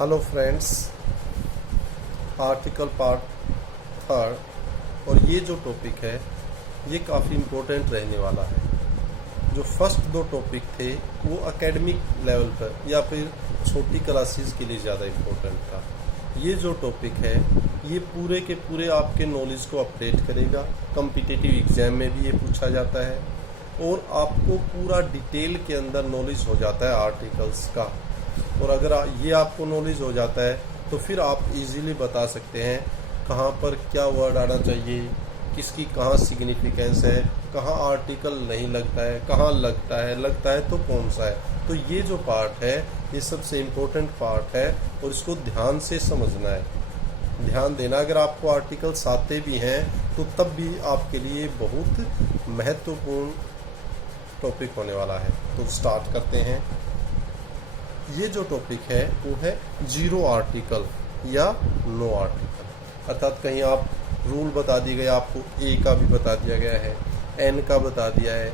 Hello friends, article part third. और ये जो टॉपिक है ये काफ़ी इम्पोर्टेंट रहने वाला है। जो फर्स्ट दो टॉपिक थे वो एकेडमिक लेवल पर या फिर छोटी क्लासेस के लिए ज़्यादा इम्पोर्टेंट था। ये जो टॉपिक है ये पूरे के पूरे आपके नॉलेज को अपडेट करेगा। कॉम्पिटिटिव एग्जाम में भी ये पूछा जाता है और आपको पूरा डिटेल के अंदर नॉलेज हो जाता है आर्टिकल्स का। और अगर ये आपको नॉलेज हो जाता है तो फिर आप इजीली बता सकते हैं कहाँ पर क्या वर्ड आना चाहिए, किसकी कहाँ सिग्निफिकेंस है, कहाँ आर्टिकल नहीं लगता है, कहाँ लगता है तो कौन सा है। तो ये जो पार्ट है ये सबसे इम्पोर्टेंट पार्ट है और इसको ध्यान से समझना है, ध्यान देना। अगर आपको आर्टिकल्स आते भी हैं तो तब भी आपके लिए बहुत महत्वपूर्ण टॉपिक होने वाला है। तो स्टार्ट करते हैं। ये जो टॉपिक है वो है जीरो आर्टिकल या नो आर्टिकल। अर्थात कहीं आप रूल बता दिए गए, आपको ए का भी बता दिया गया है, एन का बता दिया है,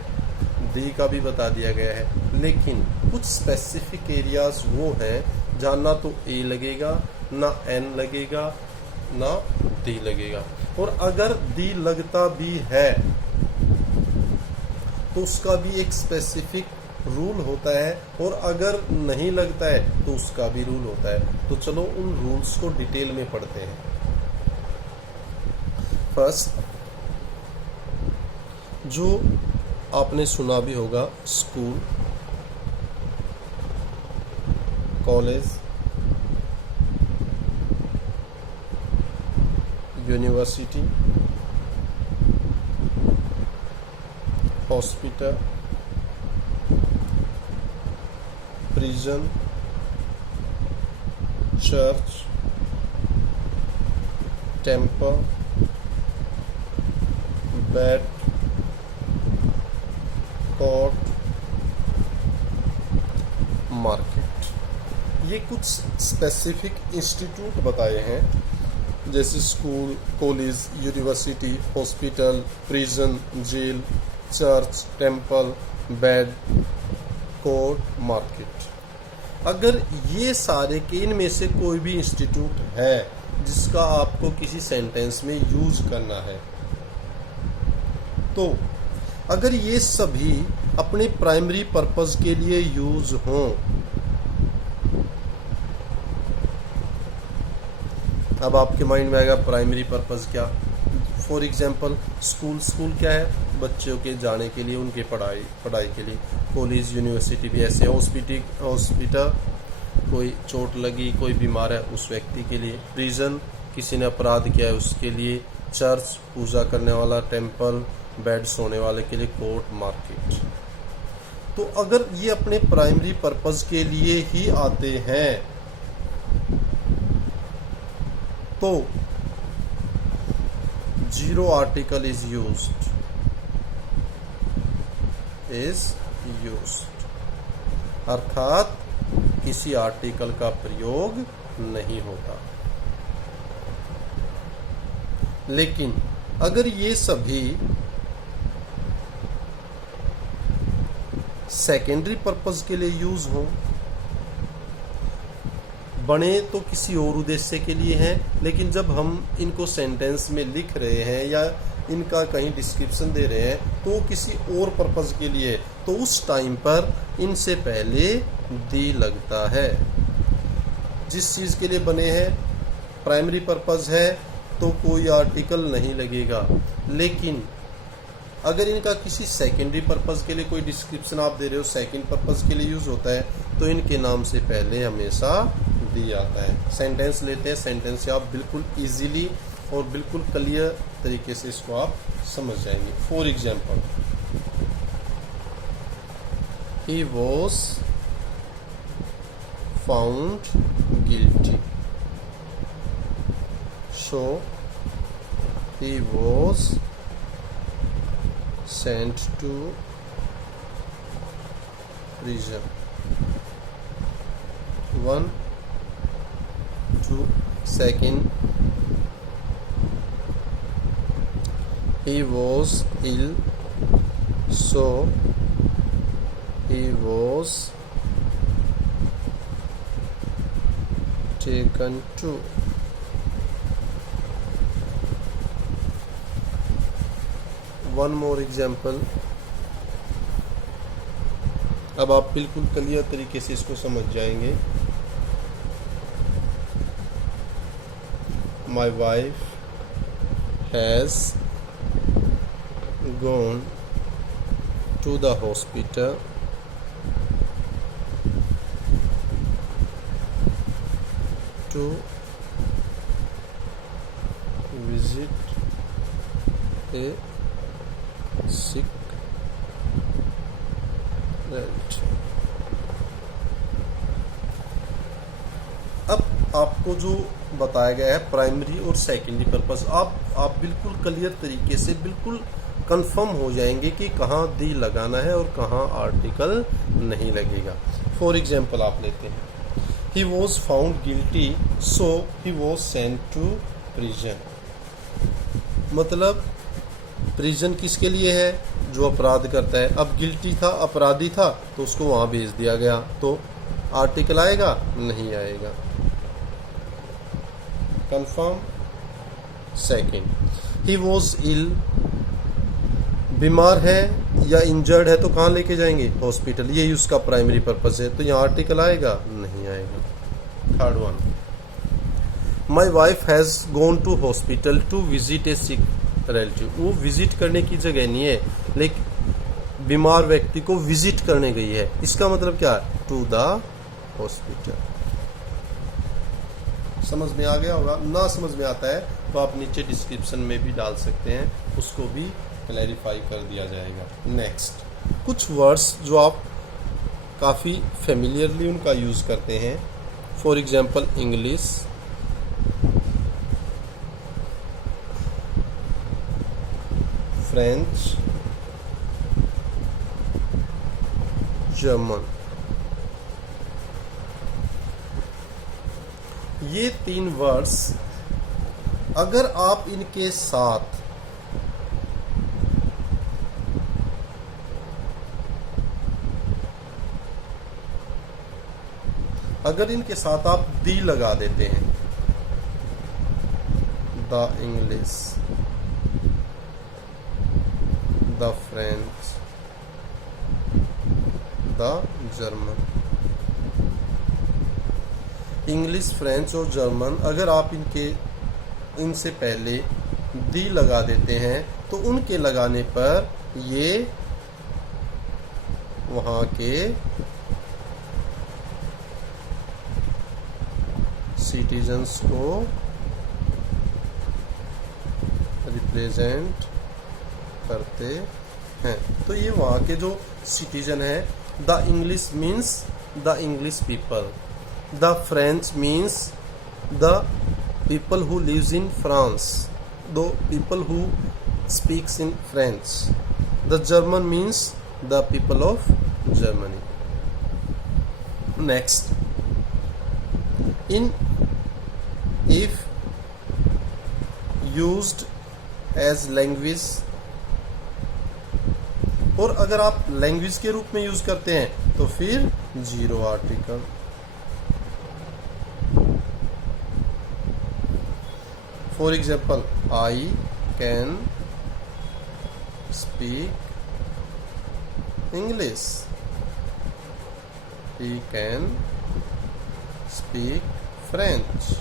डी का भी बता दिया गया है, लेकिन कुछ स्पेसिफिक एरियाज वो हैं जहाँ ना तो ए लगेगा, ना एन लगेगा, ना डी लगेगा। और अगर डी लगता भी है तो उसका भी एक स्पेसिफिक रूल होता है, और अगर नहीं लगता है तो उसका भी रूल होता है। तो चलो उन रूल्स को डिटेल में पढ़ते हैं। फर्स्ट, जो आपने सुना भी होगा, school, college, university, hospital, prison, church, temple, bed, court, market. ये कुछ स्पेसिफिक इंस्टीट्यूट बताए हैं, जैसे school, college, university, hospital, prison, jail, church, temple, bed, court, market. अगर ये सारे के इनमें से कोई भी इंस्टीट्यूट है जिसका आपको किसी सेंटेंस में यूज करना है, तो अगर ये सभी अपने प्राइमरी पर्पस के लिए यूज हों, अब आपके माइंड में आएगा प्राइमरी पर्पस क्या। फॉर एग्जांपल स्कूल क्या है, बच्चों के जाने के लिए, उनके पढ़ाई के लिए। कॉलेज, यूनिवर्सिटी भी ऐसे। हॉस्पिटल कोई चोट लगी, कोई बीमार है उस व्यक्ति के लिए। प्रिजन किसी ने अपराध किया है उसके लिए। चर्च पूजा करने वाला, टेम्पल, बेड सोने वाले के लिए, कोर्ट, मार्केट। तो अगर ये अपने प्राइमरी पर्पस के लिए ही आते हैं तो जीरो आर्टिकल इज यूज्ड अर्थात किसी आर्टिकल का प्रयोग नहीं होता। लेकिन अगर ये सभी सेकेंडरी पर्पस के लिए यूज हों, बने तो किसी और उद्देश्य के लिए हैं, लेकिन जब हम इनको सेंटेंस में लिख रहे हैं या इनका कहीं डिस्क्रिप्शन दे रहे हैं तो किसी और पर्पस के लिए, तो उस टाइम पर इनसे पहले दी लगता है। जिस चीज़ के लिए बने हैं, प्राइमरी पर्पस है, तो कोई आर्टिकल नहीं लगेगा। लेकिन अगर इनका किसी सेकेंडरी पर्पस के लिए कोई डिस्क्रिप्शन आप दे रहे हो, सेकंड पर्पस के लिए यूज होता है, तो इनके नाम से पहले हमेशा दी आता है। सेंटेंस लेते हैं, सेंटेंस से आप बिल्कुल इजीली और बिल्कुल क्लियर तरीके से इसको आप समझ जाएंगे। For example, he was found guilty, so he was sent to prison. 1, 2, second, he was ill, so he was taken to. One more example. अब आप बिल्कुल क्लियर तरीके से इसको समझ जाएंगे. My wife has gone to the hospital to visit a sick relative. अब आपको जो बताया गया है प्राइमरी और सेकेंडरी पर्पस, आप बिल्कुल क्लियर तरीके से बिल्कुल कंफर्म हो जाएंगे कि कहाँ दी लगाना है और कहाँ आर्टिकल नहीं लगेगा. फॉर एग्जाम्पल आप लेते हैं, he was found guilty so he was sent to prison. मतलब प्रिजन किसके लिए है? जो अपराध करता है. अब गिल्टी था, अपराधी था, तो उसको वहां भेज दिया गया. तो आर्टिकल आएगा? नहीं आएगा. Confirm. Second, he was ill. बीमार है या इंजर्ड है तो कहाँ लेके जाएंगे? हॉस्पिटल. यही उसका प्राइमरी पर्पस है. तो यहाँ आर्टिकल आएगा? नहीं आएगा. Third one, my wife has gone to hospital to visit a sick relative. वो विजिट करने की जगह नहीं है, लेकिन बीमार व्यक्ति को विजिट करने गई है. इसका मतलब क्या है? To the hospital. समझ में आ गया होगा. ना समझ में आता है तो आप नीचे डिस्क्रिप्शन में भी डाल सकते हैं, उसको भी क्लैरिफाई कर दिया जाएगा. नेक्स्ट, कुछ वर्ड्स जो आप काफ़ी फेमिलियरली उनका यूज़ करते हैं. For example English, French, German. ये तीन वर्ड्स अगर आप इनके साथ आप दी लगा देते हैं, the English, the French, the German. English, French और जर्मन अगर आप इनसे पहले दी लगा देते हैं तो उनके लगाने पर ये वहाँ के सिटीजन्स को रिप्रेजेंट करते हैं. तो ये वहाँ के जो सिटीजन है, the English means the English people, the French means the people who lives in France, the people who speaks in French, the German means the people of Germany. Next, in if used as language, और अगर आप language के रूप में use करते हैं तो फिर zero article. For example, I can speak English, he can speak French.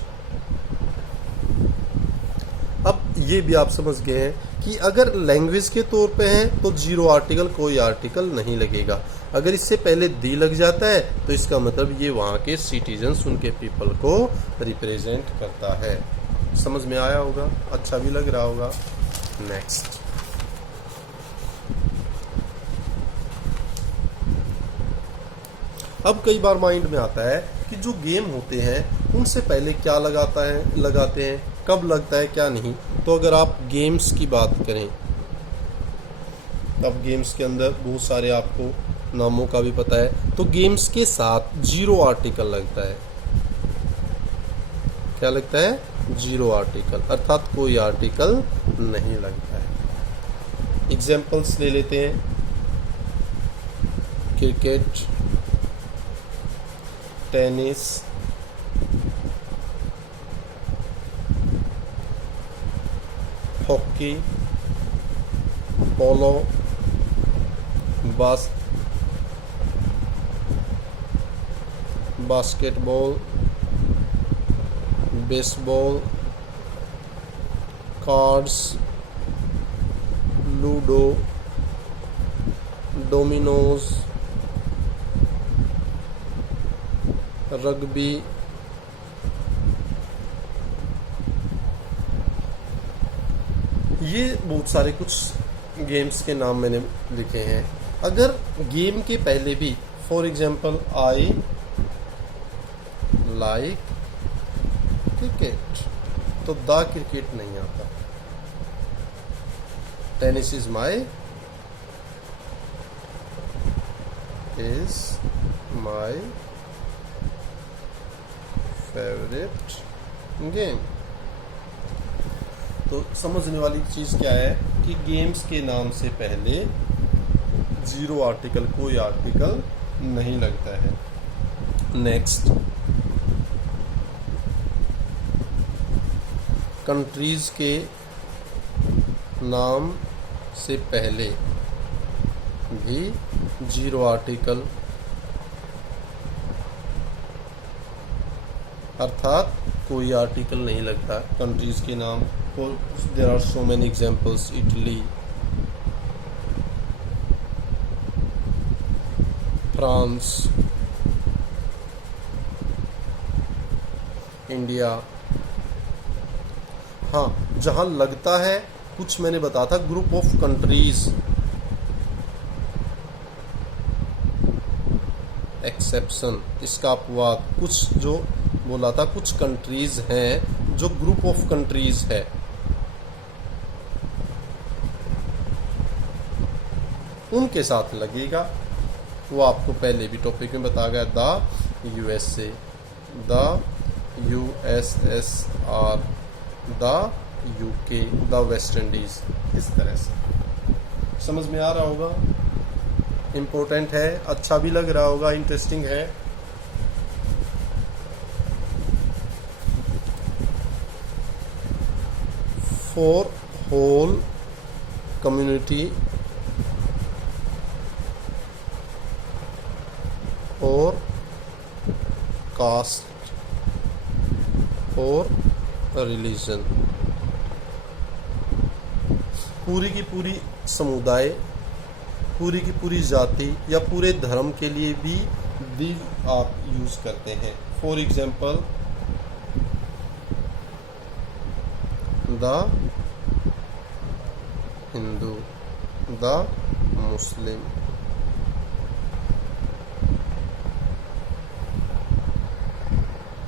अब ये भी आप समझ गए हैं कि अगर लैंग्वेज के तौर पे हैं तो जीरो आर्टिकल, कोई आर्टिकल नहीं लगेगा. अगर इससे पहले दी लग जाता है तो इसका मतलब ये वहाँ के सिटीजन्स, उनके पीपल को रिप्रेजेंट करता है. समझ में आया होगा, अच्छा भी लग रहा होगा. नेक्स्ट, अब कई बार माइंड में आता है कि जो गेम होते हैं उनसे पहले क्या लगाते हैं, कब लगता है, क्या नहीं. तो अगर आप गेम्स की बात करें, तब गेम्स के अंदर बहुत सारे आपको नामों का भी पता है. तो गेम्स के साथ जीरो आर्टिकल लगता है. क्या लगता है? जीरो आर्टिकल, अर्थात कोई आर्टिकल नहीं लगता है. एग्जाम्पल्स ले लेते हैं. Cricket, tennis, hockey, polo, basketball, baseball, cards, ludo, dominoes, rugby, ये बहुत सारे कुछ गेम्स के नाम मैंने लिखे हैं। अगर गेम के पहले भी for example I like cricket तो द क्रिकेट नहीं आता। Tennis is my favourite game. तो समझने वाली चीज क्या है कि गेम्स के नाम से पहले जीरो आर्टिकल, कोई आर्टिकल नहीं लगता है। नेक्स्ट, कंट्रीज के नाम से पहले भी जीरो आर्टिकल, अर्थात कोई आर्टिकल नहीं लगता कंट्रीज के नाम। There are so many examples, Italy, France, India. हाँ, जहां लगता है कुछ मैंने बताया था, ग्रुप ऑफ कंट्रीज, एक्सेप्शन, इसका अपवाद, कुछ जो बोला था, कुछ कंट्रीज हैं जो ग्रुप ऑफ कंट्रीज है। उनके साथ लगेगा, वो आपको पहले भी टॉपिक में बताया गया। The USA, the USSR, the UK, the West Indies, इस तरह से समझ में आ रहा होगा। इम्पोर्टेंट है, अच्छा भी लग रहा होगा, इंटरेस्टिंग है। फॉर होल कम्युनिटी और कास्ट और रिलीजन, पूरी की पूरी समुदाय, पूरी की पूरी जाति या पूरे धर्म के लिए भी दी आप यूज करते हैं। For example, the Hindu, the Muslim,